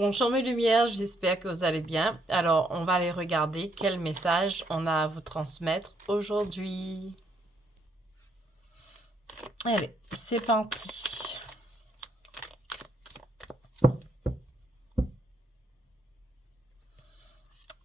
Bonjour mes lumières, j'espère que vous allez bien. Alors, on va aller regarder quel message on a à vous transmettre aujourd'hui. Allez, c'est parti.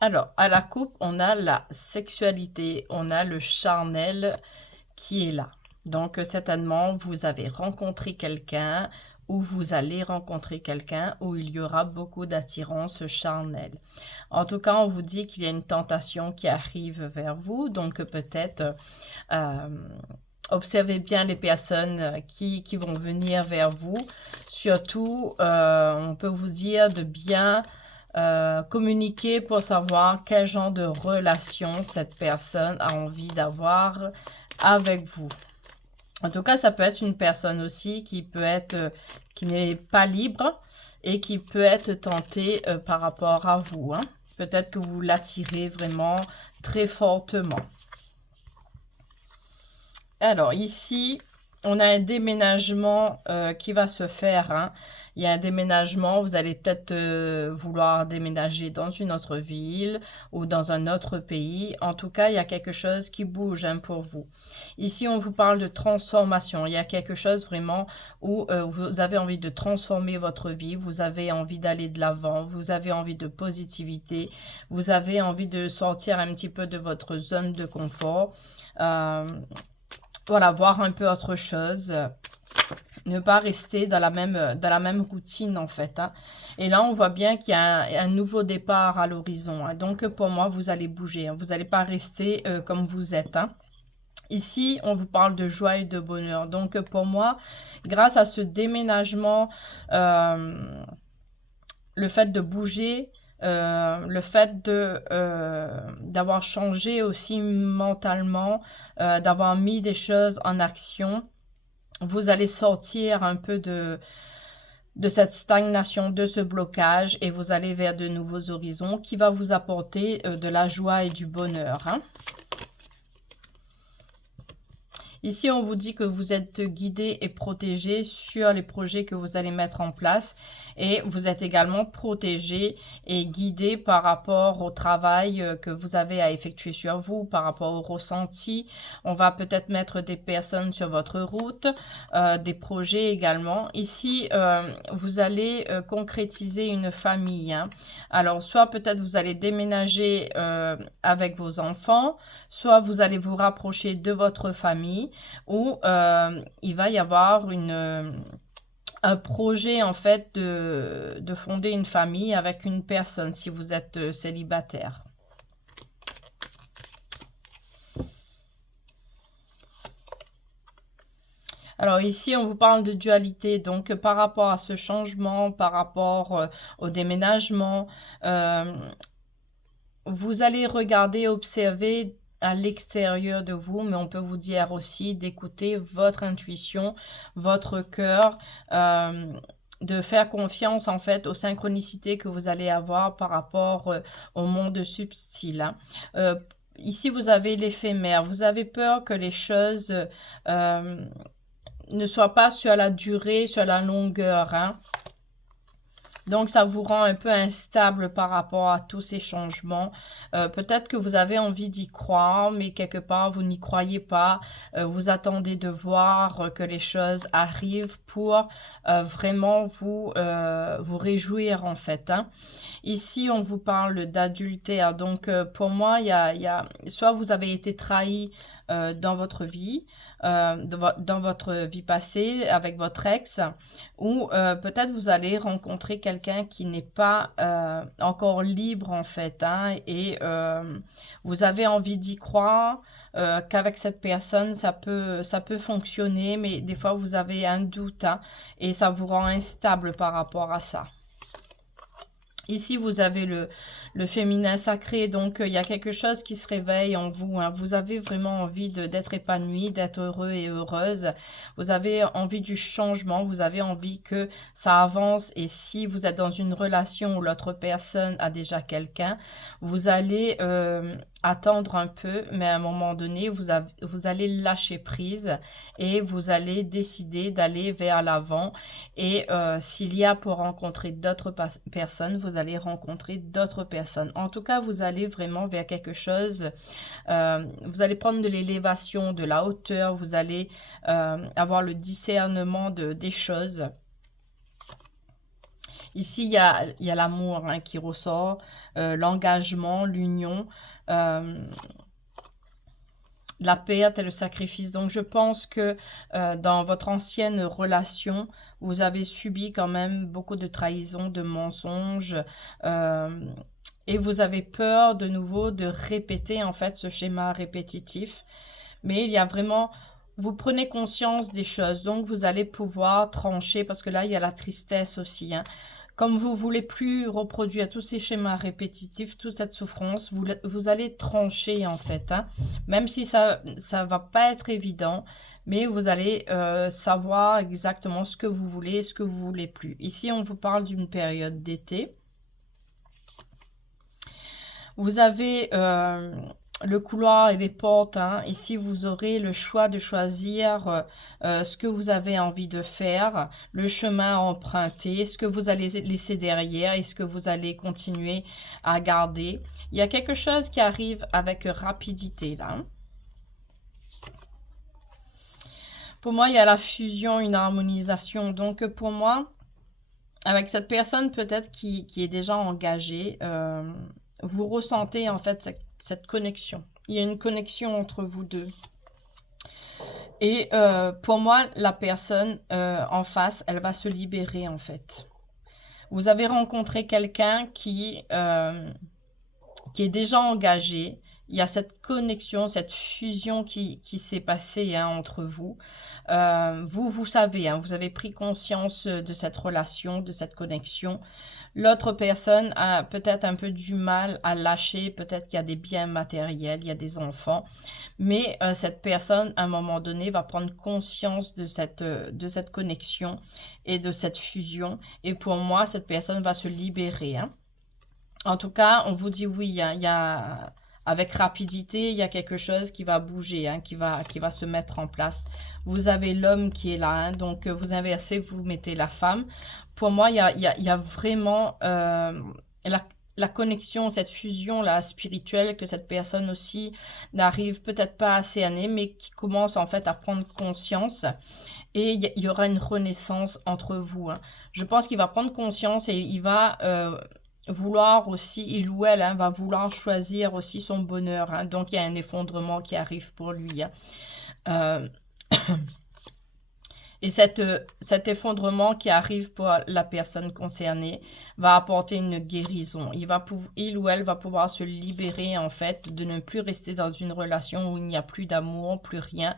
Alors, à la coupe, on a la sexualité, on a le charnel qui est là. Donc, certainement, vous avez rencontré quelqu'un ou vous allez rencontrer quelqu'un où il y aura beaucoup d'attirance charnelle. En tout cas, on vous dit qu'il y a une tentation qui arrive vers vous, donc peut-être observez bien les personnes qui vont venir vers vous. Surtout, on peut vous dire de bien communiquer pour savoir quel genre de relation cette personne a envie d'avoir avec vous. En tout cas, ça peut être une personne aussi qui peut être, qui n'est pas libre et qui peut être tentée par rapport à vous. Hein. Peut-être que vous l'attirez vraiment très fortement. Alors ici, on a un déménagement qui va se faire. Hein. Il y a un déménagement, vous allez peut-être vouloir déménager dans une autre ville ou dans un autre pays. En tout cas, il y a quelque chose qui bouge hein, pour vous. Ici, on vous parle de transformation. Il y a quelque chose vraiment où vous avez envie de transformer votre vie, vous avez envie d'aller de l'avant, vous avez envie de positivité, vous avez envie de sortir un petit peu de votre zone de confort. Voilà, voir un peu autre chose. Ne pas rester dans la même routine en fait. Hein. Et là, on voit bien qu'il y a un nouveau départ à l'horizon. Hein. Donc, pour moi, vous allez bouger. Hein. Vous n'allez pas rester comme vous êtes. Hein. Ici, on vous parle de joie et de bonheur. Donc, pour moi, grâce à ce déménagement, le fait de bouger, le fait d'avoir changé aussi mentalement, d'avoir mis des choses en action, vous allez sortir un peu de cette stagnation, de ce blocage et vous allez vers de nouveaux horizons qui va vous apporter de la joie et du bonheur. Hein. Ici, on vous dit que vous êtes guidé et protégé sur les projets que vous allez mettre en place et vous êtes également protégé et guidé par rapport au travail que vous avez à effectuer sur vous, par rapport au ressenti. On va peut-être mettre des personnes sur votre route, des projets également. Ici, vous allez concrétiser une famille. Hein. Alors, soit peut-être vous allez déménager avec vos enfants, soit vous allez vous rapprocher de votre famille où il va y avoir un projet en fait de fonder une famille avec une personne si vous êtes célibataire. Alors ici, on vous parle de dualité, donc par rapport à ce changement, par rapport au déménagement, vous allez regarder, observer à l'extérieur de vous, mais on peut vous dire aussi d'écouter votre intuition, votre cœur, de faire confiance en fait aux synchronicités que vous allez avoir par rapport au monde subtil. Hein. Ici, vous avez l'éphémère, vous avez peur que les choses ne soient pas sur la durée, sur la longueur. Hein. Donc, ça vous rend un peu instable par rapport à tous ces changements. Peut-être que vous avez envie d'y croire, mais quelque part, vous n'y croyez pas. Vous attendez de voir que les choses arrivent pour vraiment vous réjouir, en fait. Hein. Ici, on vous parle d'adultère. Donc, pour moi, il y a soit vous avez été trahi dans votre vie, dans votre vie passée avec votre ex, ou peut-être vous allez rencontrer quelqu'un qui n'est pas encore libre en fait, hein, et vous avez envie d'y croire, qu'avec cette personne ça peut fonctionner, mais des fois vous avez un doute hein, et ça vous rend instable par rapport à ça. Ici, vous avez le féminin sacré, donc il y a quelque chose qui se réveille en vous. Hein. Vous avez vraiment envie d'être épanoui, d'être heureux et heureuse. Vous avez envie du changement, vous avez envie que ça avance. Et si vous êtes dans une relation où l'autre personne a déjà quelqu'un, vous allez attendre un peu, mais à un moment donné, vous allez lâcher prise et vous allez décider d'aller vers l'avant. Et s'il y a pour rencontrer d'autres personnes, vous allez rencontrer d'autres personnes. En tout cas, vous allez vraiment vers quelque chose. Vous allez prendre de l'élévation, de la hauteur. Vous allez avoir le discernement des choses. Ici, il y a l'amour hein, qui ressort, l'engagement, l'union, la perte et le sacrifice. Donc, je pense que dans votre ancienne relation, vous avez subi quand même beaucoup de trahisons, de mensonges, et vous avez peur de nouveau de répéter en fait ce schéma répétitif. Mais il y a vraiment... Vous prenez conscience des choses, donc vous allez pouvoir trancher, parce que là, il y a la tristesse aussi, hein. Comme vous ne voulez plus reproduire tous ces schémas répétitifs, toute cette souffrance, vous allez trancher en fait. Hein. Même si ça ne va pas être évident, mais vous allez savoir exactement ce que vous voulez et ce que vous ne voulez plus. Ici, on vous parle d'une période d'été. Vous avez le couloir et les portes. Hein. Ici, vous aurez le choix de choisir ce que vous avez envie de faire, le chemin à emprunter, ce que vous allez laisser derrière et ce que vous allez continuer à garder. Il y a quelque chose qui arrive avec rapidité là. Pour moi, il y a la fusion, une harmonisation. Donc, pour moi, avec cette personne peut-être qui est déjà engagée, vous ressentez en fait cette connexion. Il y a une connexion entre vous deux. Et pour moi, la personne en face, elle va se libérer en fait. Vous avez rencontré quelqu'un qui est déjà engagé. Il y a cette connexion, cette fusion qui s'est passée hein, entre vous. Vous savez, hein, vous avez pris conscience de cette relation, de cette connexion. L'autre personne a peut-être un peu du mal à lâcher, peut-être qu'il y a des biens matériels, il y a des enfants. Mais cette personne, à un moment donné, va prendre conscience de cette connexion et de cette fusion. Et pour moi, cette personne va se libérer. Hein. En tout cas, on vous dit oui, il y a avec rapidité, il y a quelque chose qui va bouger, hein, qui va se mettre en place. Vous avez l'homme qui est là, hein, donc vous inversez, vous mettez la femme. Pour moi, il y a vraiment la connexion, cette fusion là spirituelle que cette personne aussi n'arrive peut-être pas à cerner, mais qui commence en fait à prendre conscience. Et il y aura une renaissance entre vous. Hein. Je pense qu'il va prendre conscience et il va vouloir aussi, il ou elle hein, va vouloir choisir aussi son bonheur. Hein. Donc, il y a un effondrement qui arrive pour lui. Hein. Et cet effondrement qui arrive pour la personne concernée va apporter une guérison. Il ou elle va pouvoir se libérer en fait de ne plus rester dans une relation où il n'y a plus d'amour, plus rien.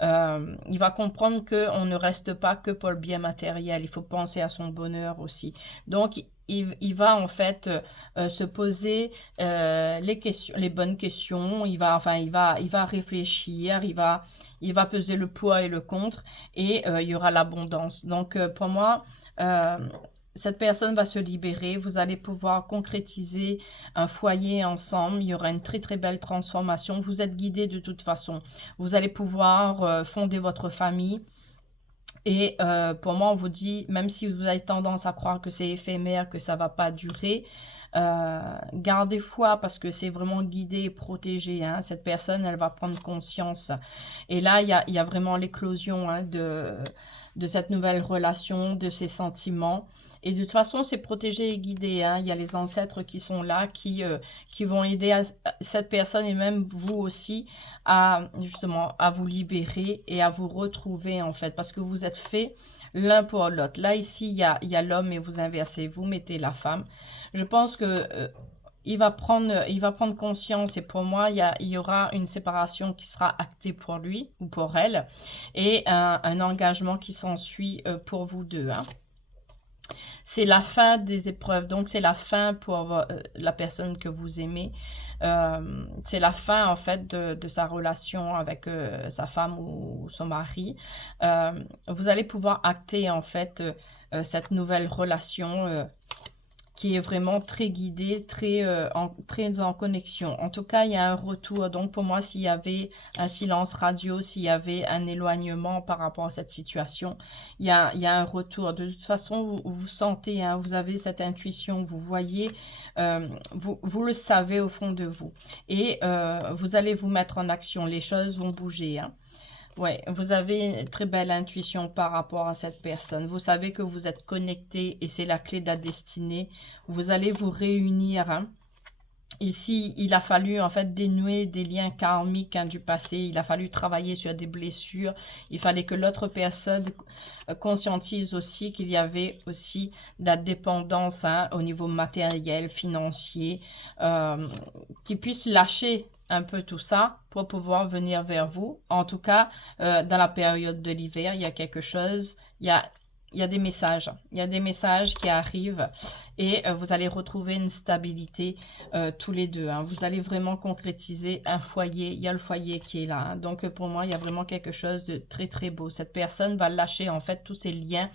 Il va comprendre qu'on ne reste pas que pour le bien matériel. Il faut penser à son bonheur aussi. Donc, il va en fait se poser les bonnes questions. Il va réfléchir. Il va peser le pour et le contre et il y aura l'abondance. Donc, pour moi, cette personne va se libérer. Vous allez pouvoir concrétiser un foyer ensemble. Il y aura une très, très belle transformation. Vous êtes guidés de toute façon. Vous allez pouvoir fonder votre famille. Et pour moi, on vous dit, même si vous avez tendance à croire que c'est éphémère, que ça ne va pas durer, gardez foi parce que c'est vraiment guidé et protégé. Hein. Cette personne, elle va prendre conscience. Et là, il y a vraiment l'éclosion hein, de cette nouvelle relation, de ses sentiments. Et de toute façon, c'est protégé et guidé. Hein. Il y a les ancêtres qui sont là, qui vont aider cette personne et même vous aussi justement à vous libérer et à vous retrouver en fait. Parce que vous êtes faits l'un pour l'autre. Là, ici, il y a l'homme et vous inversez. Vous mettez la femme. Je pense que... il va prendre conscience et pour moi, il y aura une séparation qui sera actée pour lui ou pour elle et un engagement qui s'ensuit pour vous deux. Hein. C'est la fin des épreuves, donc c'est la fin pour la personne que vous aimez. C'est la fin en fait de sa relation avec sa femme ou son mari. Vous allez pouvoir acter en fait cette nouvelle relation qui est vraiment très guidé, très en connexion. En tout cas, il y a un retour. Donc, pour moi, s'il y avait un silence radio, s'il y avait un éloignement par rapport à cette situation, il y a un retour. De toute façon, vous sentez, hein, vous avez cette intuition, vous voyez, vous le savez au fond de vous. Et vous allez vous mettre en action. Les choses vont bouger, hein. Ouais, vous avez une très belle intuition par rapport à cette personne. Vous savez que vous êtes connecté et c'est la clé de la destinée. Vous allez vous réunir, hein. Ici, il a fallu en fait dénouer des liens karmiques, hein, du passé. Il a fallu travailler sur des blessures. Il fallait que l'autre personne conscientise aussi qu'il y avait aussi de la dépendance, hein, au niveau matériel, financier, qu'il puisse lâcher un peu tout ça pour pouvoir venir vers vous. En tout cas, dans la période de l'hiver, il y a quelque chose, il y a des messages. Il y a des messages qui arrivent et vous allez retrouver une stabilité tous les deux, hein. Vous allez vraiment concrétiser un foyer. Il y a le foyer qui est là, hein. Donc pour moi, il y a vraiment quelque chose de très très beau. Cette personne va lâcher en fait tous ces liens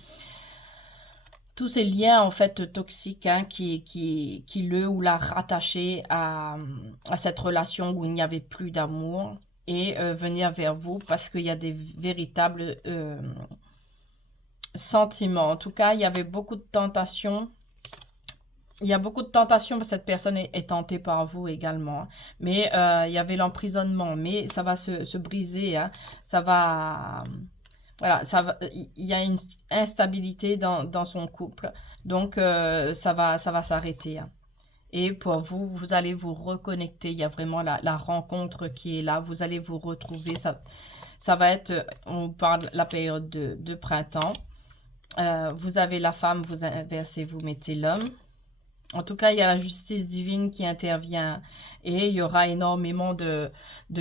en fait toxiques, hein, qui le ou la rattaché à cette relation où il n'y avait plus d'amour et venir vers vous parce qu'il y a des véritables sentiments. En tout cas, il y avait beaucoup de tentations. Il y a beaucoup de tentations parce que cette personne est tentée par vous également, hein. Mais il y avait l'emprisonnement, mais ça va se briser, hein. Ça va... Voilà, il y a une instabilité dans son couple. Donc, ça va s'arrêter, hein. Et pour vous, vous allez vous reconnecter. Il y a vraiment la rencontre qui est là. Vous allez vous retrouver. Ça va être, on parle de la période de printemps. Vous avez la femme, vous inversez, vous mettez l'homme. En tout cas, il y a la justice divine qui intervient et il y aura énormément de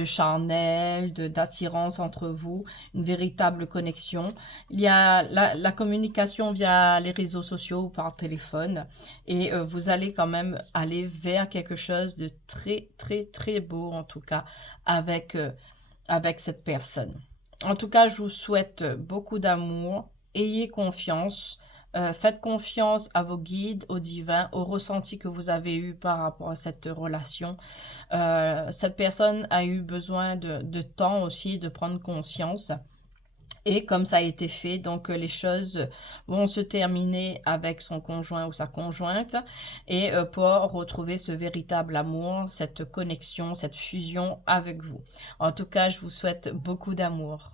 charnel, d'attirance entre vous, une véritable connexion. Il y a la communication via les réseaux sociaux ou par téléphone et vous allez quand même aller vers quelque chose de très, très, très beau en tout cas avec cette personne. En tout cas, je vous souhaite beaucoup d'amour, ayez confiance. Faites confiance à vos guides, au divin, au ressenti que vous avez eu par rapport à cette relation. Cette personne a eu besoin de temps aussi, de prendre conscience. Et comme ça a été fait, donc les choses vont se terminer avec son conjoint ou sa conjointe et pour retrouver ce véritable amour, cette connexion, cette fusion avec vous. En tout cas, je vous souhaite beaucoup d'amour.